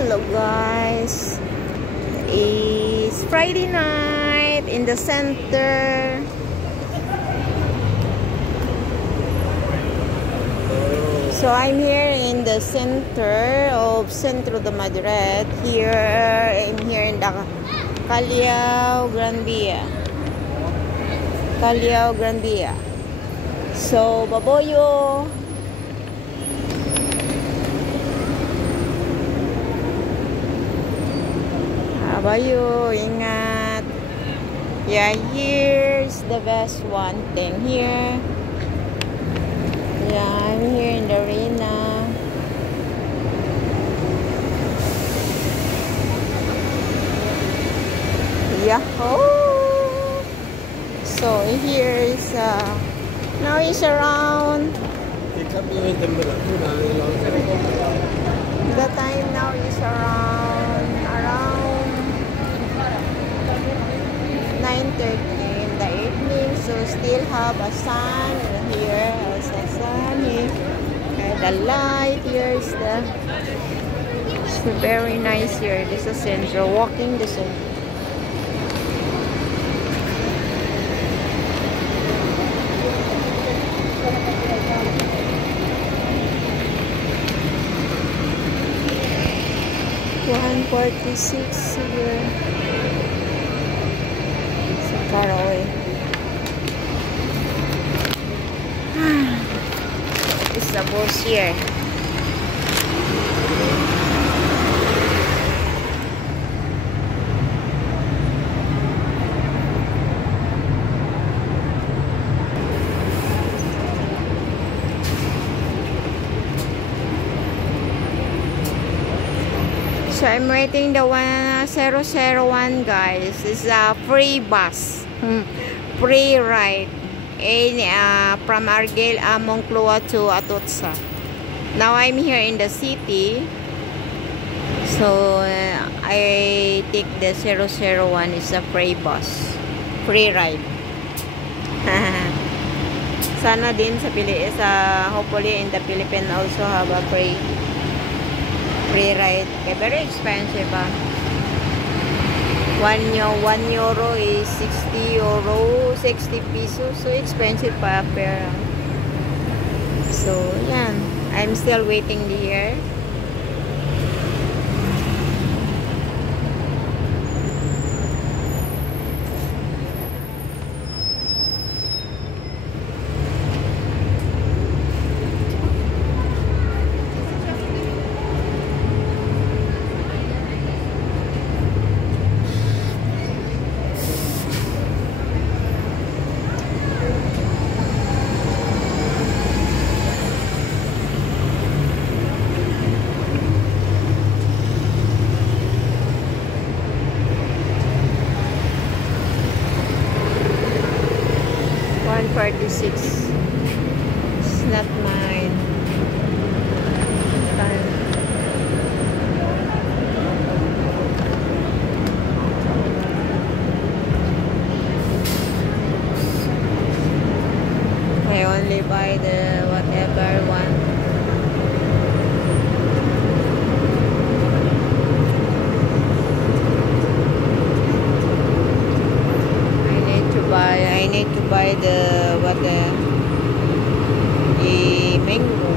Hello guys, it's Friday night in the center. So I'm here in the center of Centro de Madrid. I'm here in the Callao Gran Via. So Baboyo. Bayo, ingat. Yeah, here's the best one thing here. Yeah, I'm here in the arena. Yahoo! So here is now it's around. The time now is around 9:30 in the evening, so still have a sun here, as a sunny, and the light here is it's very nice here. This is Central, walking the Central. $146 here. Far away. It's the bus here. So I'm waiting the 1001 guys. It's a free bus. Free ride from Argel, Moncloa to Atocha. Now I'm here in the city, so I take the 001. It's a free bus, free ride. Sana din hopefully in the Philippines also have a free ride. Okay, very expensive. 1 euro is 60 pesos. So expensive pa fare. So, yan. I'm still waiting here. $146. It's not mine. I only buy the whatever one. I need to buy the mango.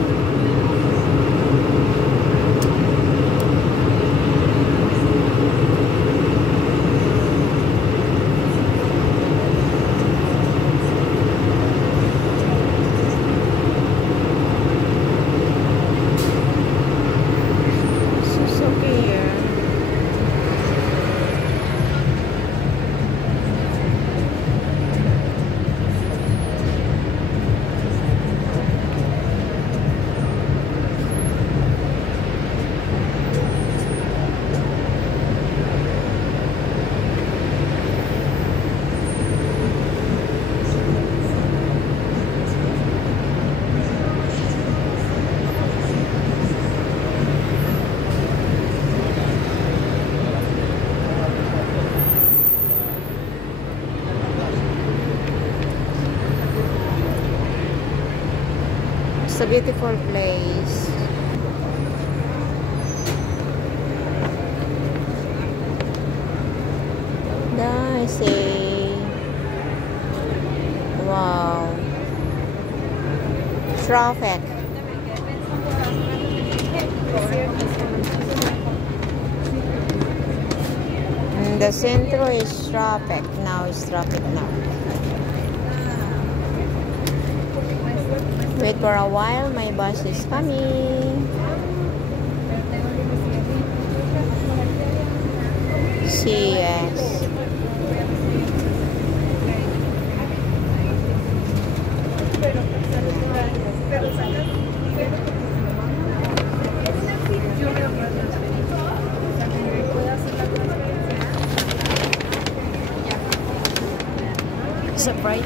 It's a beautiful place. say, wow, traffic. The centro is traffic now. It's traffic now. Wait for a while. My bus is coming. CS. Surprise.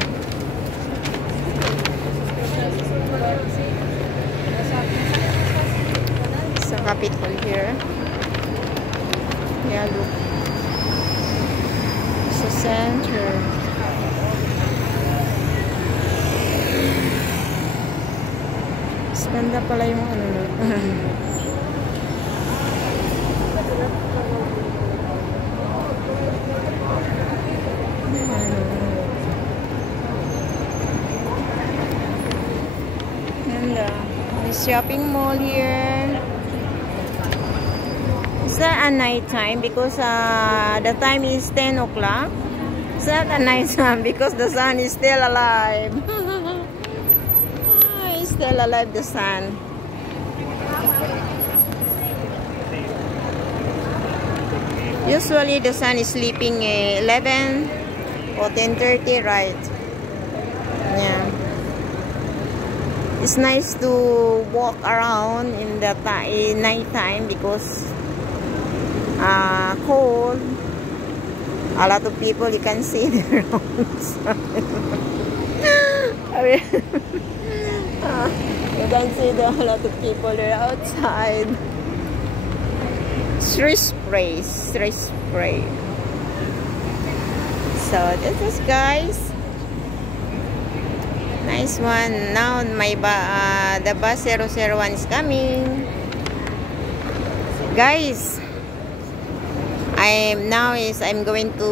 It's a Capitol here. Yeah, look. It's a center. Mas ganda pala yung ano. Shopping mall here. Is that a night time? Because the time is 10 o'clock. Is that a night time? Because the sun is still alive. It's still alive, the sun. Usually the sun is sleeping 11 or 10:30, right? Yeah. It's nice to walk around in the night time because cold. A lot of people you can see there outside. You can see a lot of people there outside. Stress spray. So this is, guys. Nice one. Now my the bus 001 is coming. Guys, I'm going to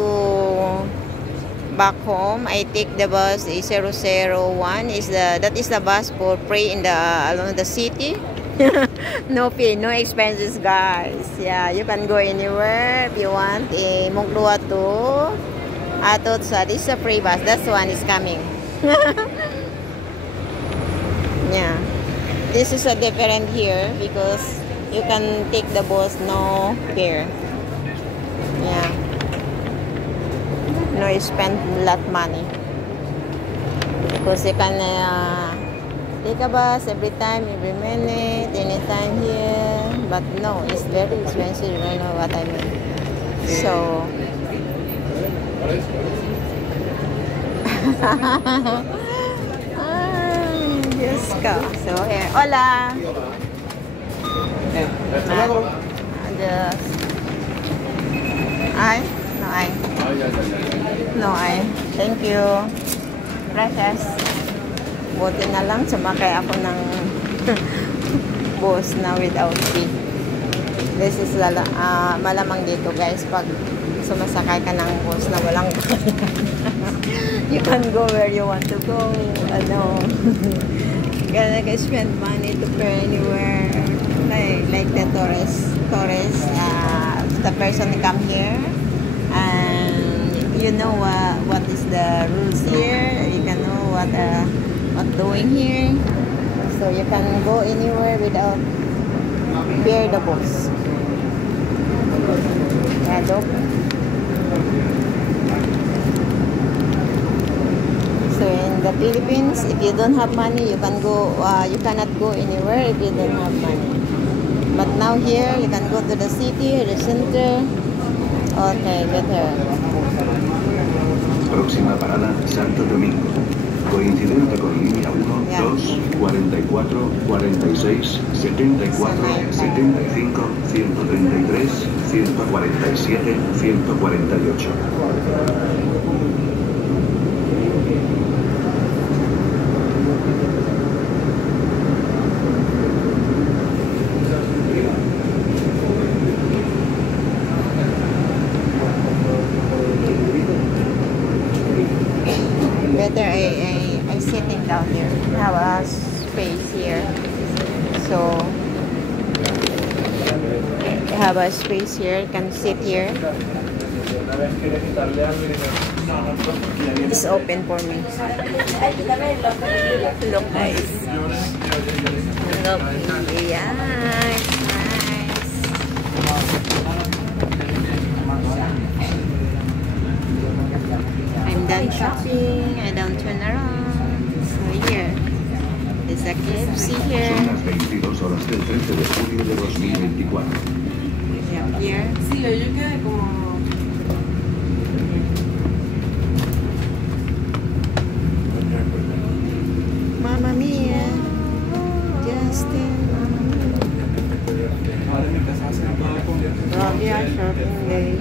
back home. I take the bus 001 that is the bus for pray in the along the city. No fee, no expenses, guys. Yeah, you can go anywhere if you want. Moncloa to Atocha. This is a free bus. That one is coming. Yeah, this is a different here because you can take the bus no fare. Yeah, no, you spend a lot money because you can take a bus every time, every minute, anytime here. But no, it's very expensive. You don't know what I mean. So Diyos ko. So, here. Hola! Adios. Ay? No, ay. No, ay. Thank you. Precious. Buti na lang, sumakay ako ng bus na without fee. This is malamang dito, guys, pag sumasakay ka ng bus na walang you can go where you want to go. Ano, gonna spend money to go anywhere, like the tourist, the person come here and you know what is the rules here. You can know what doing here, so you can go anywhere without fear the bus. Yeah, look. So in the Philippines, if you don't have money, you can go. You cannot go anywhere if you don't have money. But now here, you can go to the city, the center. Okay, better. Próxima parada, Santo Domingo. Coincidente con línea 1, Yeah. 2, 44, 46, 74, 75, 133, 147, 148. There, I sitting down there. Have a space here. So have a space here. Can sit here. It's open for me. Look guys. Look. Yeah, it's nice. I'm done shopping. I don't turn around. So here. There's a KFC here. Son las 22 horas del 13 de julio de 2024. Yeah, here. Sí, yo quedé como... Mamma mia. Justin. Rabia shopping day.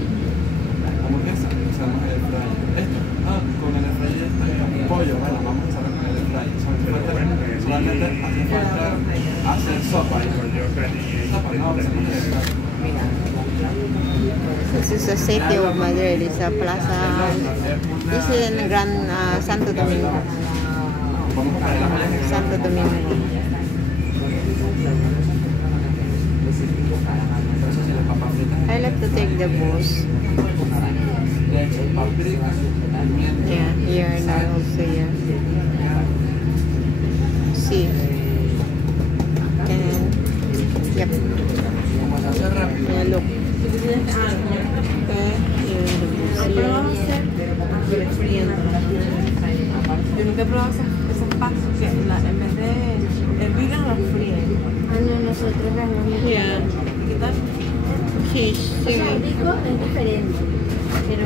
Hamburguesa, usamos el fry. Esto, con el fry está pollo, bueno, vamos a usarlo con el fry. Solamente hace falta hacer sopa. Sopa, no, hacemos el fry. This is the city of Madrid. It's a plaza. This is in Gran Santo Domingo. Santo Domingo. I like to take the bus. Yeah, here and also here. See. And yep. Yeah, look. Pero vamos a hacer friendo. Yo nunca he probado esos pasos que en vez de hervirlas los fríen. Ah, no, nosotros las hemos Yeah. ¿Qué tal? Fish. O sea, el rico es diferente, pero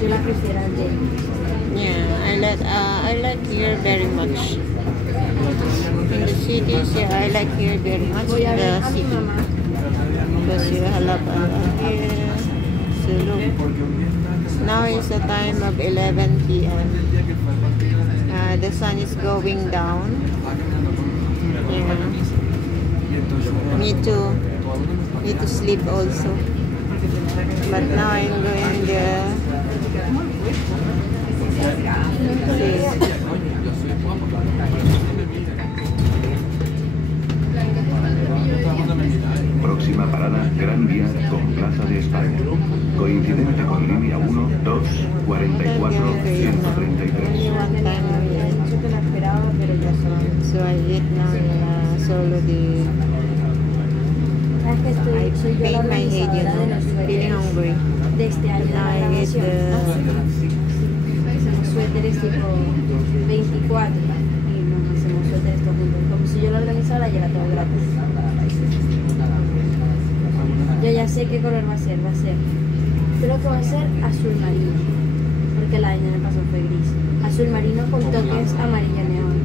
yo la prefiero al de... Yeah, I like here very much. In the cities, yeah, I like here very much. Voy a In ver the a mi city. mamá. Because you have a lot here. So look, now is the time of 11 p.m. The sun is going down. Yeah. Me too. Need to sleep also. But now I'm going there. Próxima parada, Gran Vía, con Plaza de España. Coincidente con línea 1, 2, 44, 133. Only one time a year. Yo que la esperaba, pero ya son... So I eat now solo the... ¿Sabes que soy yo la Pain my head, you organizadora de know. los Feeling suéteres hungry. de este año de Now la I eat grabación? the... Hacemos suéteres tipo 24 y nos hacemos suéteres todos juntos. Como si yo la organizara y era todo gratis. Yo ya sé qué color va a ser. Creo que va a ser azul marino, porque el año pasado fue gris. Azul marino con toques amarillo neón.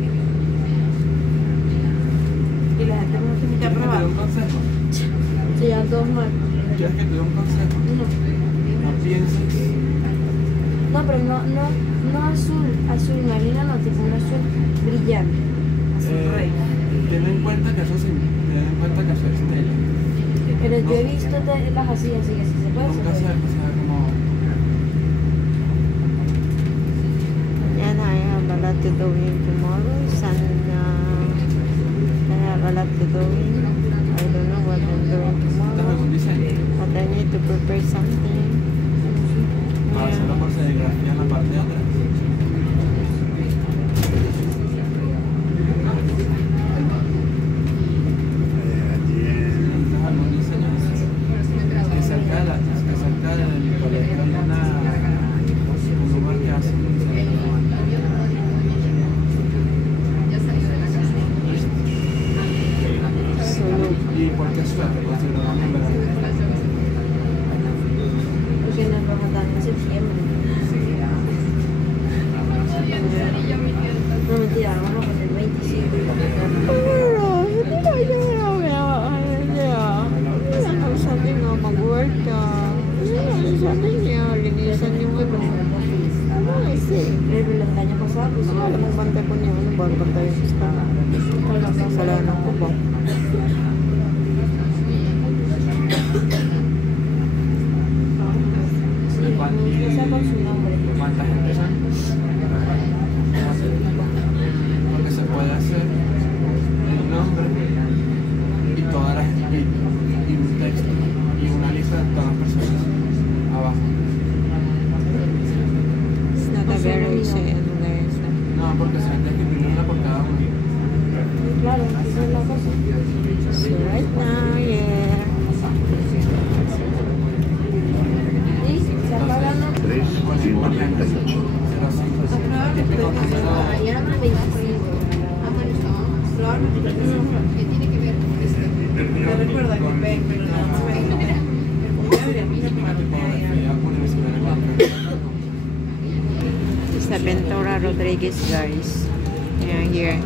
Y la gente no tiene que ¿Quieres que te dé probar. un consejo? Se llevan todos mal. ¿Quieres que te dé un consejo? No, No pienses. no, pero no azul marino, no, tipo un azul brillante. Ten en cuenta que eso es Stella. Pero yo he visto las así que si se puede. Nunca Se se puede. como... And I have a lot to do tomorrow. I have a lot to do. I don't know what I'm doing Dame tomorrow. un diseño. But I need to prepare something. Para hacer la serigrafía en la parte de atrás. ¿Necesitas algún diseño? Que cerca del colegio hay un lugar que hace un diseño. So ¿Y por qué suerte? Pues si lo dan en verano. Porque nos vamos a dar en septiembre. No, mentira, vamos a poner 25 y sabi nga mag-work ka. Sabi niya, linisan yung ano. I see. Pero el año pasado, pues Alam mo, bantay ko niya. Ano ba? Bantay ko sa kasalanan ko ba? sí, empieza con su nombre. ¿Cuánta gente son? Sa Ventura Rodriguez, guys. Yeah, here.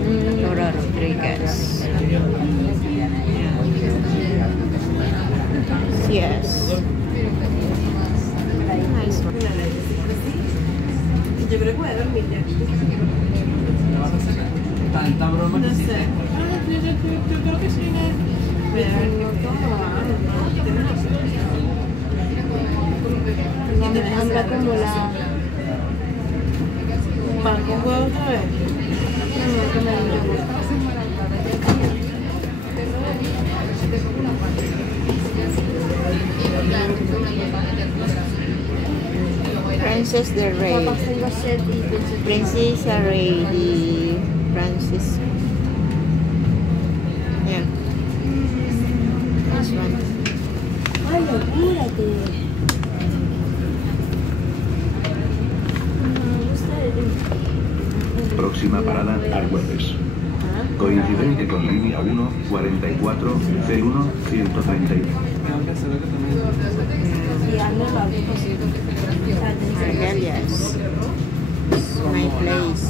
Ventura Rodriguez. Yes. Nice one. Yo creo que voy a dormir ya. Tanta broma No que sé. hiciste. Yo creo que sí. Pero Habla como la... ¿Para qué juego otra vez? No, como la yogur. Princess de Rey. Capaz tengo sed y pensé que... Princesa Rey de Francis. Yeah. This one. Ay, apúrate. Me gusta el... Próxima parada, Argüelles. Coincidente con línea 1, 44, C1, 130. Tengo que hacer lo que también. Sí, hazlo rápido. Argelias. My place.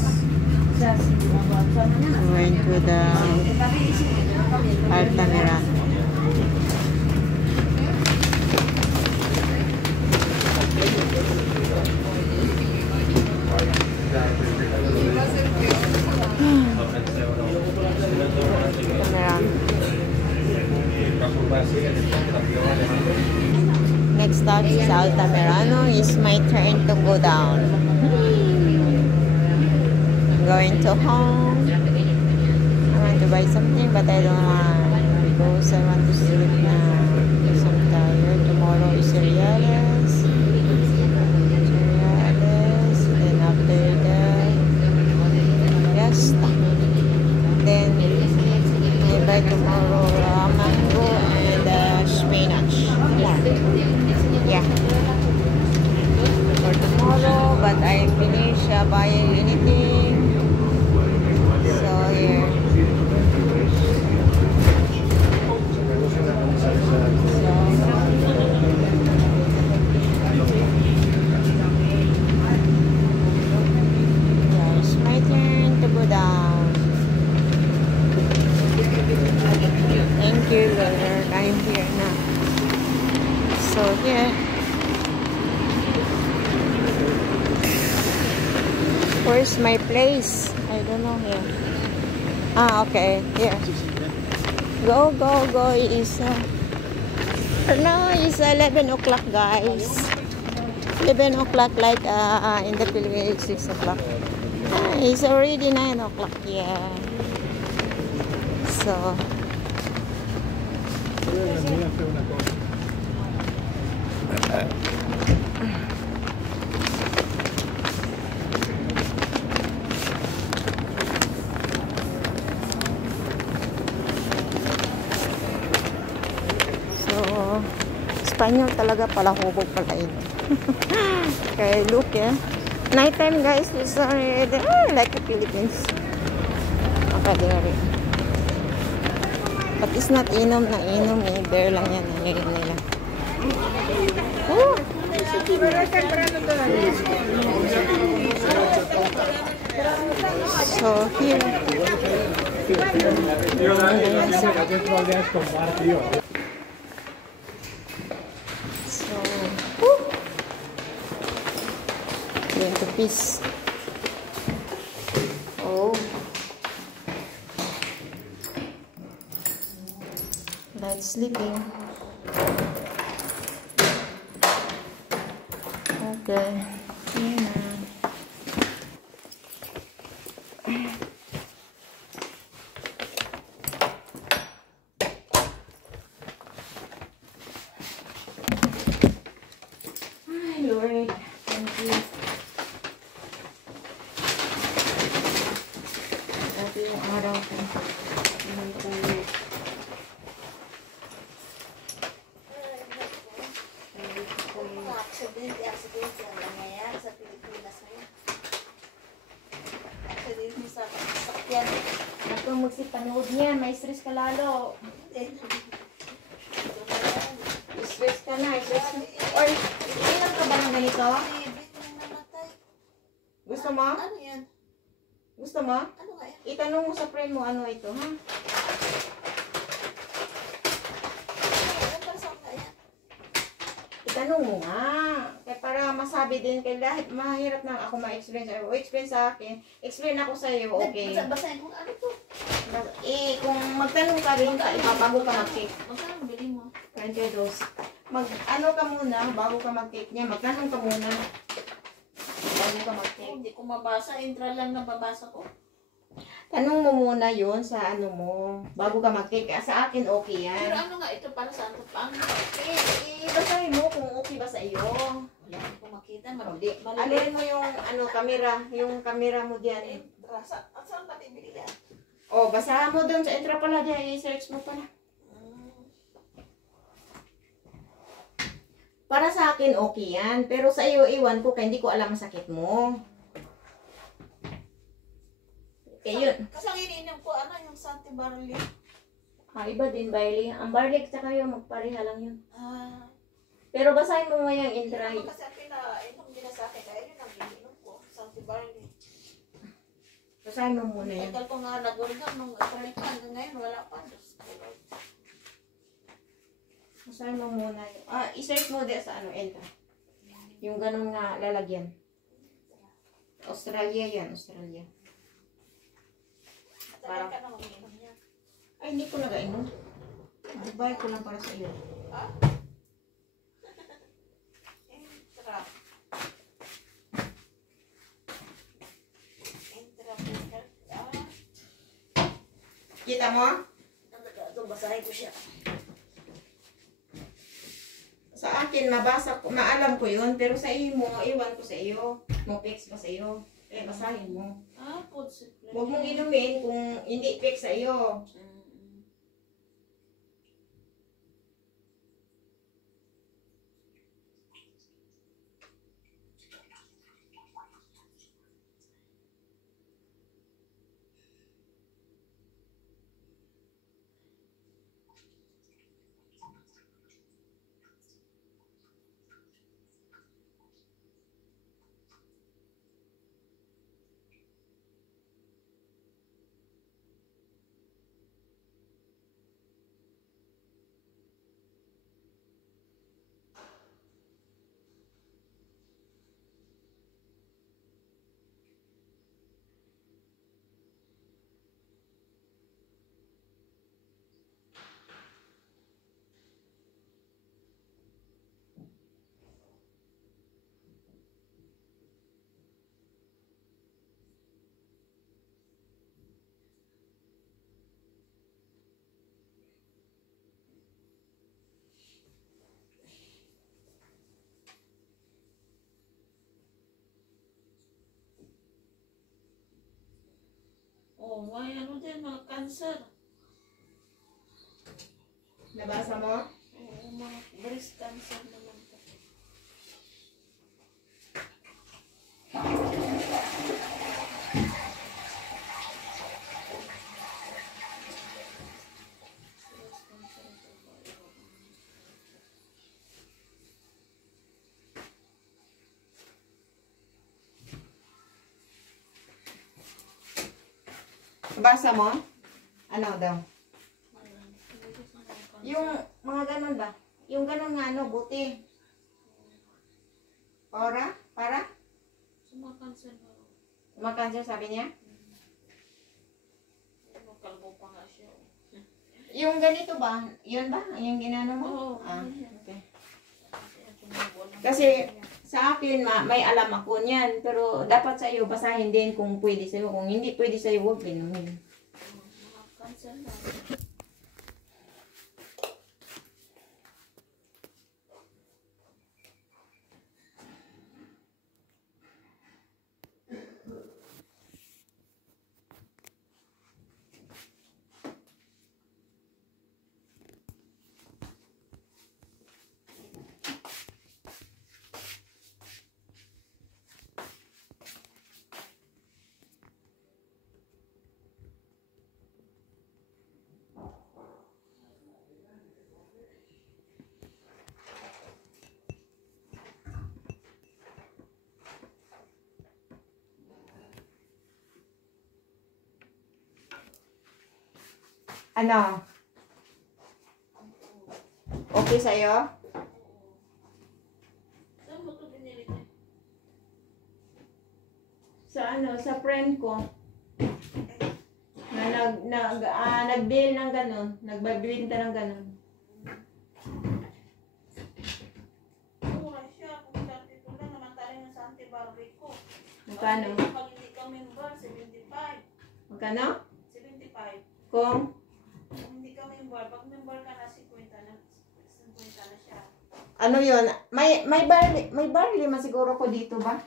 O sea, sí, vamos a mañana. Going to the Está rapidísimo, yo no cambié. Altamirano. Next stop is Altamirano. It's my turn to go down. I'm going to home. I want to buy something, but I don't want because I want to sleep now. Because I'm tired. Tomorrow is Cereales. Cereales. Then after that, fiesta. Then I buy tomorrow mango and spinach. Yeah. For tomorrow, but I finish buying anything. So here. Yeah, it's my turn to go down. Thank you, Lord. I'm here now. So here. Where's my place? I don't know here. Ah, okay. Here. Go, go, go. It's no, it's 11 o'clock, guys. 11 o'clock, like in the Philippines, 6 o'clock. It's already 9 o'clock. Yeah. So. Espanyol talaga pala, hubog pala ito. Okay, look nighttime, guys, is like the Philippines. Okay, there. But it's not inom na inom beer lang yan nila. Oh! So here. Into peace. Oh, that's sleeping. Okay. Ay, Lord, thank you. Yung araw ko. Aksidente ang nangyayari sa Pilipinas ngayon. Aksidente sa sakyan. Kung magsipanood niya, may stress ka lalo. ka na. Or, ilan ka ba ng ganito? Gusto mo? Ano yan? Gusto mo? Ano nga yan? Itanong mo sa friend mo ano ito, ha? Ano para saan nga yan? Itanong mo nga. Kaya para masabi din kay lahat, mahirap na ako ma-explain sa'yo. O explain sa akin. Explain ako sa'yo, okay. Basahin kung ano to. Kung magtanong ka rin, bago ka mag-cake. Magkano bili mo? 22. Ano ka muna, bago ka mag-cake niya, magtanong ka muna. Bago ka mag-cake. Hindi ko mabasa. Intra lang na babasa ko. Tanong mo muna yon sa ano mo, bago ka mag-cake. Sa akin, okay Pero yan. ano nga ito para saan to pang? Basahin mo kung okay ba sa iyo. Wala ko makita. Hindi. Alin mo yung camera mo diyan. Saan ba bibili yan? Oh, basahan mo doon sa entra pala diyan, i-search mo pala. Para sa akin, okay yan. Pero sa iyo, iwan ko, kaya hindi ko alam ang sakit mo. Eh, yun. Kasi ang iniinom ko, ano yung Santi Barley? Iba din, barley. Ang barley, tsaka yung magpareha lang yun. Ah. Pero basahin mo nga yung Yun intra. naman kasi ang pinainom nila sa akin. Kaya yun ang iniinom ko. Santi Barley. Basahin mo muna yun. Tagal ko nga nagurgan nung itolik pa. Hanggang ngayon, wala pa. Diyos ko, Lord. Basahin mo muna yun. I-search mo din sa ano, entra. Yung ganun nga lalagyan. Australia yan, Australia. Tagal ka na umiinom niya. Ay, hindi ko nagainom. Ibay ko lang para sa iyo. Ah? Intra. Intra. Kita mo? Ito, basahin ko siya. Sa akin, mabasa ko, maalam ko yun. Pero sa iyo mo, iwan ko sa iyo. Mo-fix pa sa iyo. Eh, basahin mo. Food supply. Huwag mong inumin kung hindi fix sa iyo. Oh, may ano din, mga cancer. Nabasa mo? Oo, mga breast cancer naman to. Nabasa mo? Ano daw? Yung mga ganun ba? Yung ganun nga ano, buti. Para? So, mga cancer na. Makansya sabi niya? Kalbo pa nga siya. Yung ganito ba? Yun ba? Yung ginano mo? Oo. Okay. Kasi sa akin, may alam ako niyan. Pero dapat sa iyo, basahin din kung pwede sa iyo. Kung hindi pwede sa iyo, huwag inumin. Mga cancer na. Ano? Okay sa'yo? Saan mo ito binili niya? Sa ano, sa friend ko. Na nag-deal ng ganun. Nagbabinta ng ganun. Mura siya. Kung dati ko lang naman tayo ng sa antibarbie ko. Magkano? Pag hindi ka member, 75. Magkano? 75. Kung Kung hindi ka member, pag member ka na 50 na siya. ano yun? May barley man siguro ko dito ba?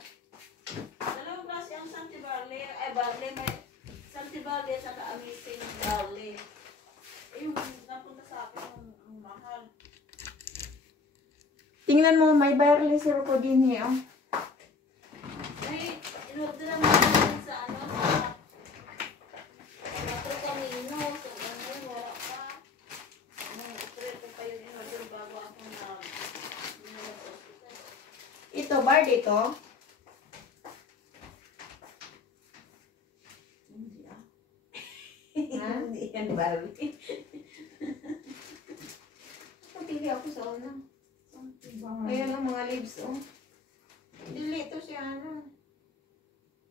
Dalawang klase ang Santi Barley. Ay, Barley. May Santi Barley at saka Amazing Barley. Eh, yung napunta sa akin, ang mahal. Tingnan mo, may barley syrup ko din eh. Oh. Ay, in-order naman natin sa ano, sa Metro Camino. So, ano, wala pa. Ito pa yung in-order bago ako na dinala sa hospital. Ito, barley to. Ha? Hindi yan Barbie. Pili ako sa una. Ayan ang mga leaves, oh. Dili ito siya, ano.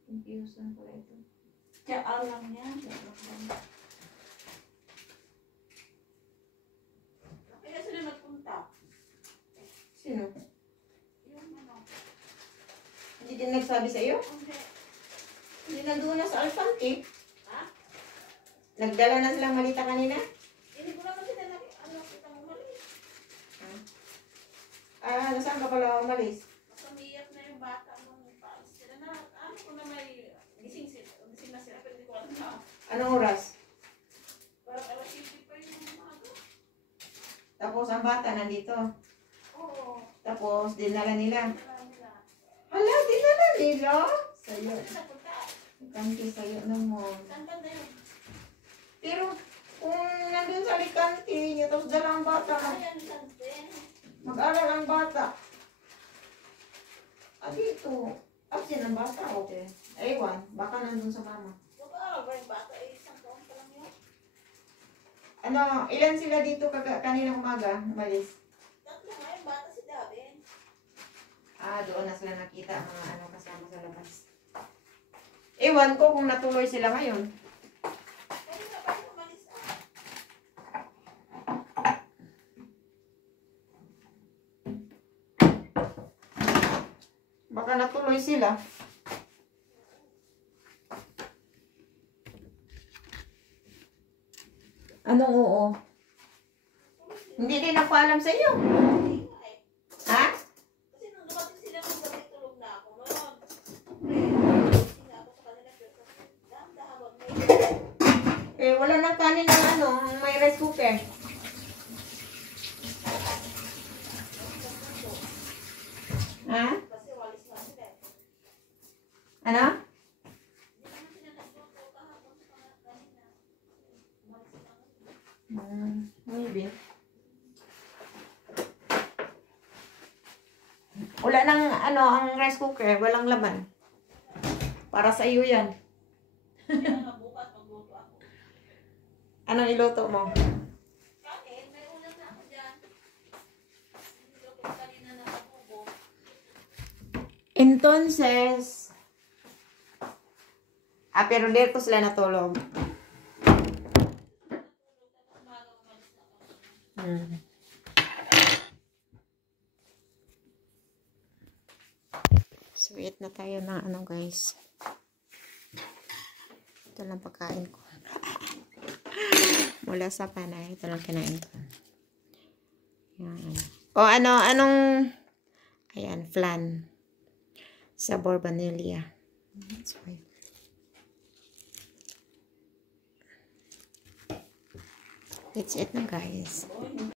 Confusion ko ito. Tsaka lang yan. Kaya sila nagpunta. Sino? Yung ano. Hindi din nagsabi sa iyo? Hindi. Hindi nandun na sa Alfante. Ha? Nagdala na silang malita kanina? Hindi ko naman sila ano, kita mo mali. Ah, nasaan ka pala umalis? Masamiyak na yung bata nung paalis sila na. Ano ko na may gising na sila pero hindi ko alam na. Anong oras? Parang alas 50 pa yung umaga. Tapos ang bata nandito. Oo. Tapos dinala nila. Wala nila. Hala, dinala nila? Sayo. Saan sila punta? Kanti sayo naman. Saan banda yun? Pero kung nandun sa Alicante niya, tapos dala ang bata, Ayan, Sante. mag-aral ang bata. Ah, dito. Absent ang bata, okay. Ewan, baka nandun sa mama. Mag-aaral ba yung bata? Eh, isang taon pa lang yun. Ano, ilan sila dito kaninang umaga, umalis? Tatlo nga yung bata si Davin. Ah, doon na sila nakita ang mga ano kasama sa labas. Ewan ko kung natuloy sila ngayon. Kaya na pa yung umalis ah. Baka natuloy sila. Anong oo? Hindi din ako alam sa iyo. Hindi nga eh. Ha? Kasi nung dumating sila ng gabi, tulog na ako. Noon, kasi nga ako sa kanila, pero dahan-dahan wag may Eh, wala nang kanin ng ano, may rice cooker. Ha? kasi walis nga sila eh. Ano? Hindi naman sila nagluto kahapon sa kanina. Umalis sila ngayon. Maybe. Wala nang ano, ang rice cooker, walang laman. Para sa iyo yan. Kaya nga bukas magluto ako. Anong iluto mo? Kanin, may ulam na ako dyan. Niluto ko kanina na adobo. Entonces, pero dito sila natulog. Umaga umalis na ako. Sweet na tayo ng ano guys. Ito lang pagkain ko. Mula sa panay. Ito lang kinain ko. Yan. O anong ayan, flan. Sabor vanilla. That's why. That's it na guys.